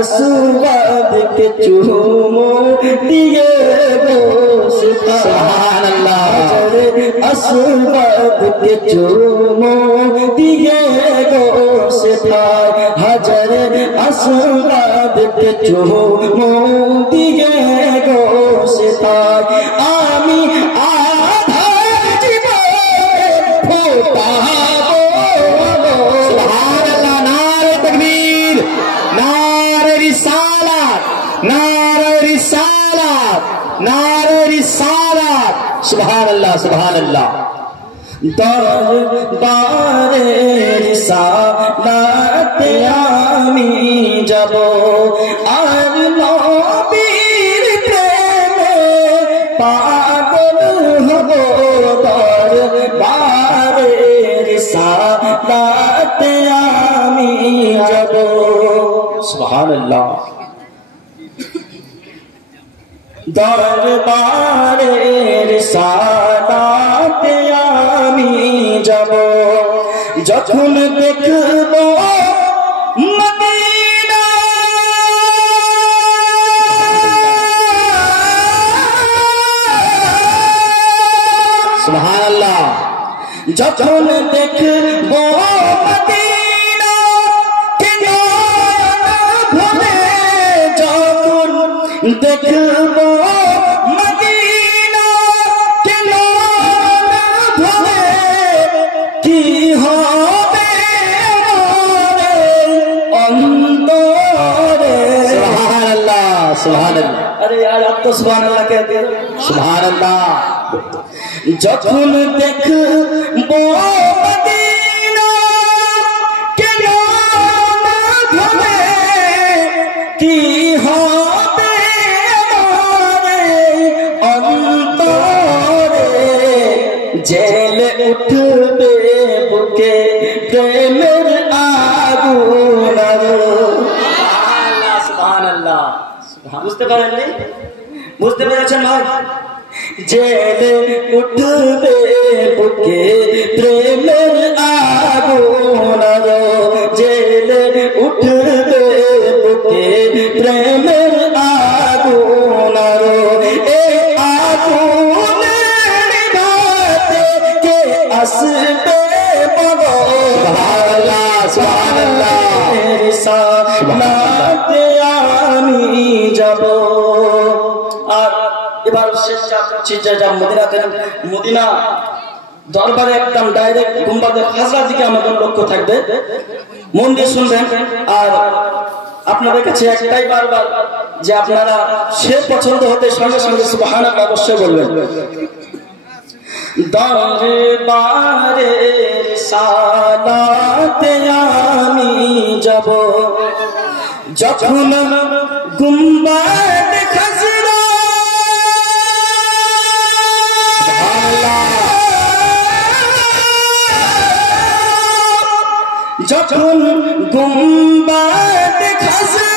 असवाद के चूमो दिए गोश्त सुभान अल्लाह असवाद के चूमो दिए गोश्त हजर असवाद के चूमो दिए गोश्त आमी आधा जीवन फोटा सुभान अल्लाह नारे तकबीर नारे रिसालत नारे रिसालत नारे रिसालत सुभान अल्लाह सुभान अल्लाह दरबारे रिसालत आमी जबो আর নবীর প্রেমে পাগল হব দরবারে রিসালাত আমি যাব সুবহানাল্লাহ দরবারে রিসালাত আমি যাব যখন দেখব মদিনা সুবহানাল্লাহ যখন দেখব মদিনা কেন ভুলে যখন দেখব মদিনা কেন ভুলে কি হবে অন্তরে সুবহানাল্লাহ সুবহানাল্লাহ अरे यार आप तो सुभान अल्लाह कहते हो सुभान अल्लाह যখন দেখব মদিনা কেন ভুলে কি হবে আমার অন্তরে জেলে উঠবে বুকে প্রেমের আগুন সুবহানাল্লাহ সুবহানাল্লাহ বুঝতে পারেননি বুঝতে পেরেছেন ভাই জেলে উঠবে বুকে প্রেমের আগুন জেলে উঠবে বুকে প্রেমের আগুন এই আগুন নিভাতে কে আসবে বলো সুবহানাল্লাহ সুবহানাল্লাহ রিসালাত আমি যাব আর এবার শেষ যেটা মদিনা দরবারে একদম ডাইরেক্ট গুম্বাদে খাজরা দিকে আমাদের লক্ষ্য থাকবে মন দিয়ে শুনবেন আর আপনাদের কাছে একটাই বারবার যে আপনারা সে পছন্দ হতে সঙ্গে সঙ্গে সুবহানাল্লাহ অবশ্যই বলবেন দরবারে রিসালাত আমি যাব যখন গুম্বাদ খাজরা যখন গুম্বাদ খাজরা